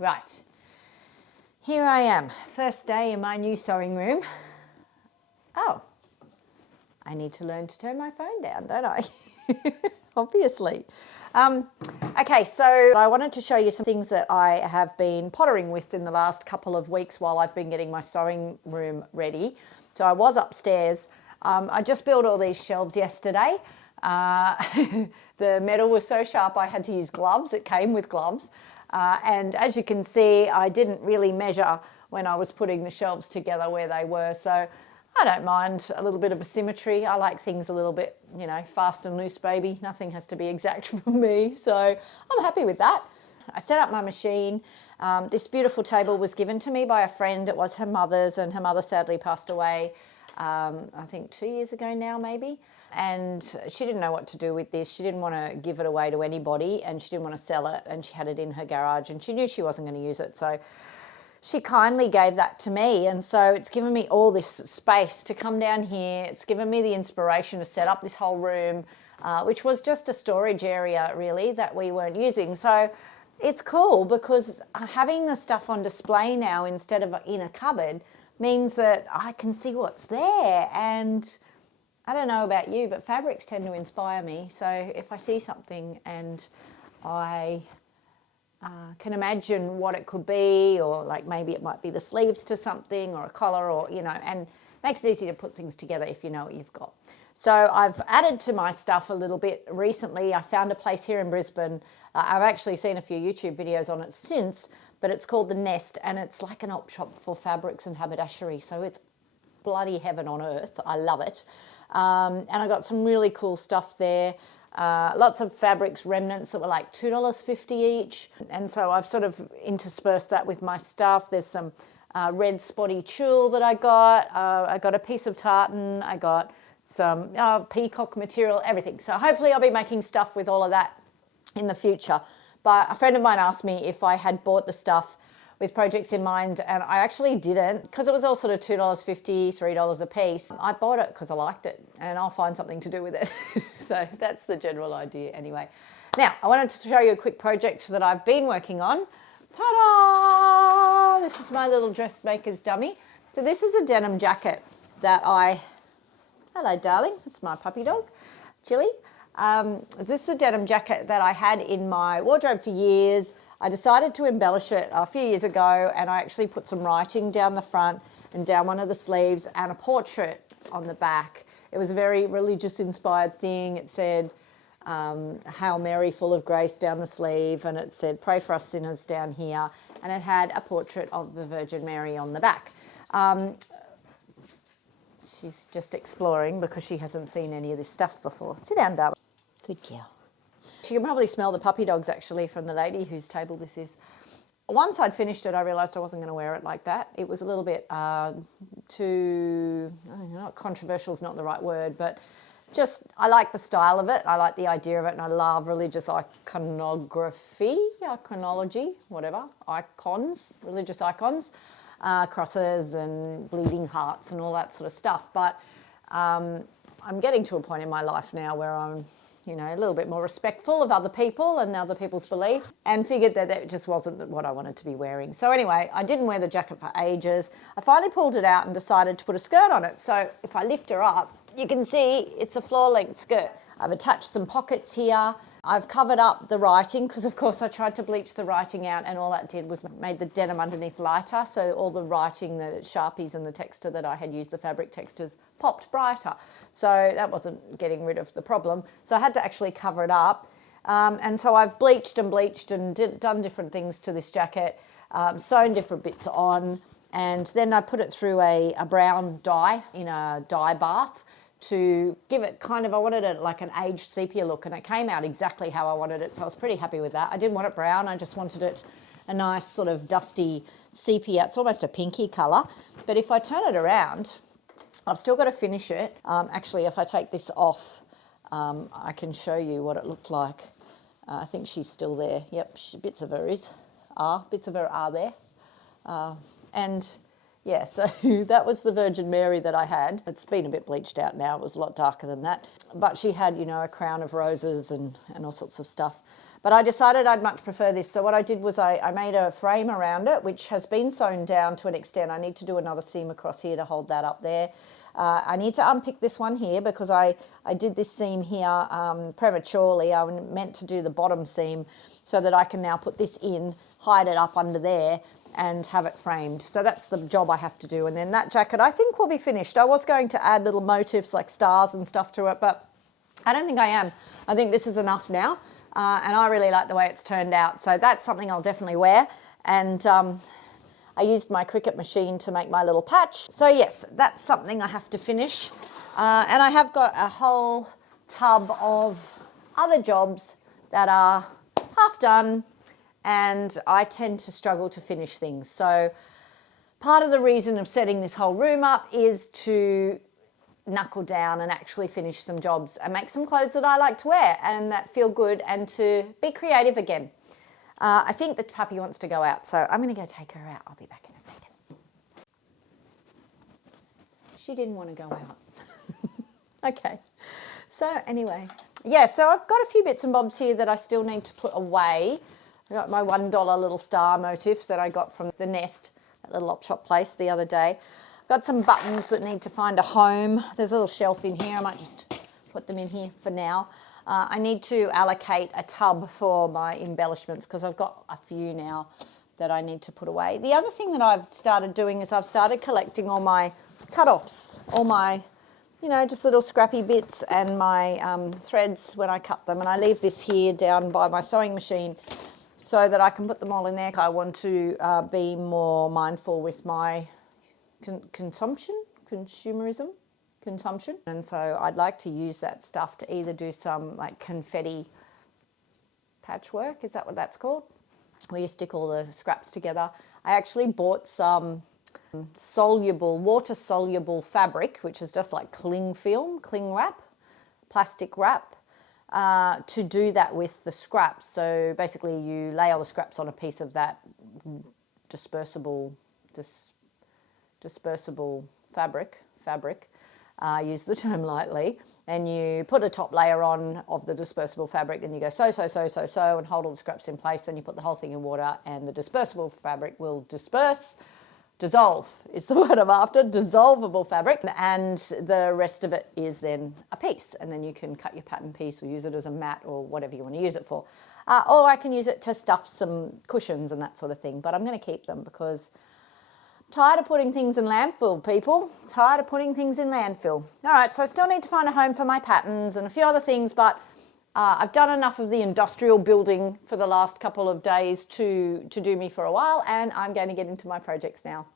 Right, here I am, first day in my new sewing room. Oh, I need to learn to turn my phone down, don't I? Obviously. Okay, so I wanted to show you some things that I have been pottering with in the last couple of weeks while I've been getting my sewing room ready. So I was upstairs. I just built all these shelves yesterday. The metal was so sharp I had to use gloves. It came with gloves. And as you can see, I didn't really measure when I was putting the shelves together where they were. So I don't mind a little bit of asymmetry. I like things a little bit, you know, fast and loose, baby. Nothing has to be exact for me. So I'm happy with that. I set up my machine. This beautiful table was given to me by a friend. It was her mother's, and her mother sadly passed away, I think 2 years ago now, maybe. And she didn't know what to do with this. She didn't want to give it away to anybody, and she didn't want to sell it, and she had it in her garage, and she knew she wasn't going to use it. So she kindly gave that to me, and so it's given me all this space to come down here. It's given me the inspiration to set up this whole room, which was just a storage area, really, that we weren't using. So it's cool because having the stuff on display now instead of in a cupboard means that I can see what's there. And I don't know about you, but fabrics tend to inspire me. So if I see something and I can imagine what it could be, or like maybe it might be the sleeves to something or a collar, or, you know, and it makes it easy to put things together if you know what you've got. So I've added to my stuff a little bit recently. I found a place here in Brisbane. I've actually seen a few YouTube videos on it since, but it's called The Nest, and it's like an op shop for fabrics and haberdashery. So it's bloody heaven on earth. I love it. And I got some really cool stuff there. Lots of fabrics remnants that were like $2.50 each. And so I've sort of interspersed that with my stuff. There's some red spotty tulle that I got a piece of tartan. I got some peacock material, everything. So hopefully I'll be making stuff with all of that in the future. But a friend of mine asked me if I had bought the stuff with projects in mind, and I actually didn't, because it was all sort of $2.50, $3 a piece. I bought it because I liked it, and I'll find something to do with it. So that's the general idea anyway. Now, I wanted to show you a quick project that I've been working on. Ta-da! This is my little dressmaker's dummy. So this is a denim jacket that hello darling, it's my puppy dog, Chili. This is a denim jacket that I had in my wardrobe for years. I decided to embellish it a few years ago, and I actually put some writing down the front and down one of the sleeves and a portrait on the back. It was a very religious inspired thing. It said, Hail Mary, full of grace down the sleeve, and it said, pray for us sinners down here, and it had a portrait of the Virgin Mary on the back. She's just exploring because she hasn't seen any of this stuff before. Sit down, darling. Good girl. You can probably smell the puppy dogs actually from the lady whose table this is. Once I'd finished it, I realised I wasn't going to wear it like that. It was a little bit too, not controversial is not the right word, but just, I like the style of it. I like the idea of it, and I love religious iconography, whatever, icons, religious icons, crosses and bleeding hearts and all that sort of stuff. But I'm getting to a point in my life now where I'm, you know, a little bit more respectful of other people and other people's beliefs, and figured that it just wasn't what I wanted to be wearing. So anyway, I didn't wear the jacket for ages. I finally pulled it out and decided to put a skirt on it. So if I lift her up, you can see it's a floor-length skirt. I've attached some pockets here. I've covered up the writing because, of course, I tried to bleach the writing out, and all that did was made the denim underneath lighter. So all the writing, the Sharpies and the texture that I had used, the fabric textures, popped brighter. So that wasn't getting rid of the problem. So I had to actually cover it up. And so I've bleached and done different things to this jacket, sewn different bits on, and then I put it through a brown dye in a dye bath to give it kind of, I wanted it like an aged sepia look, and it came out exactly how I wanted it, so I was pretty happy with that. I didn't want it brown, I just wanted it a nice sort of dusty sepia. It's almost a pinky colour, but if I turn it around, I've still got to finish it. Actually, if I take this off, I can show you what it looked like. I think she's still there. Yep, bits of her are there. And Yeah, so that was the Virgin Mary that I had. It's been a bit bleached out now. It was a lot darker than that. But she had, you know, a crown of roses and all sorts of stuff. But I decided I'd much prefer this. So what I did was I made a frame around it, which has been sewn down to an extent. I need to do another seam across here to hold that up there. I need to unpick this one here because I did this seam here prematurely. I meant to do the bottom seam so that I can now put this in, hide it up under there, and have it framed. So that's the job I have to do. And then that jacket I think will be finished. I was going to add little motifs like stars and stuff to it, but I don't think I am. I think this is enough now. And I really like the way it's turned out. So that's something I'll definitely wear. And I used my Cricut machine to make my little patch. So yes, that's something I have to finish. And I have got a whole tub of other jobs that are half done, and I tend to struggle to finish things. So part of the reason of setting this whole room up is to knuckle down and actually finish some jobs and make some clothes that I like to wear and that feel good, and to be creative again. I think the puppy wants to go out, so I'm going to go take her out. I'll be back in a second. She didn't want to go out. Okay. So anyway, yeah, so I've got a few bits and bobs here that I still need to put away. I got my $1 little star motif that I got from the Nest, that little op shop place the other day. I've got some buttons that need to find a home. There's a little shelf in here. I might just put them in here for now. I need to allocate a tub for my embellishments because I've got a few now that I need to put away. The other thing that I've started doing is I've started collecting all my cut-offs, all my, you know, just little scrappy bits and my threads when I cut them. And I leave this here down by my sewing machine so that I can put them all in there. I want to be more mindful with my consumption. And so I'd like to use that stuff to either do some like confetti patchwork, is that what that's called? Where you stick all the scraps together. I actually bought some water-soluble fabric, which is just like cling wrap, plastic wrap, to do that with the scraps. So basically you lay all the scraps on a piece of that dispersible fabric, use the term lightly, and you put a top layer on of the dispersible fabric, then you go sew and hold all the scraps in place, then you put the whole thing in water and the dispersible fabric will dissolve is the word I'm after, dissolvable fabric, and the rest of it is then a piece, and then you can cut your pattern piece or use it as a mat or whatever you want to use it for. Or I can use it to stuff some cushions and that sort of thing, but I'm going to keep them because tired of putting things in landfill, people. Tired of putting things in landfill. All right, so I still need to find a home for my patterns and a few other things, but I've done enough of the industrial building for the last couple of days to do me for a while, and I'm going to get into my projects now.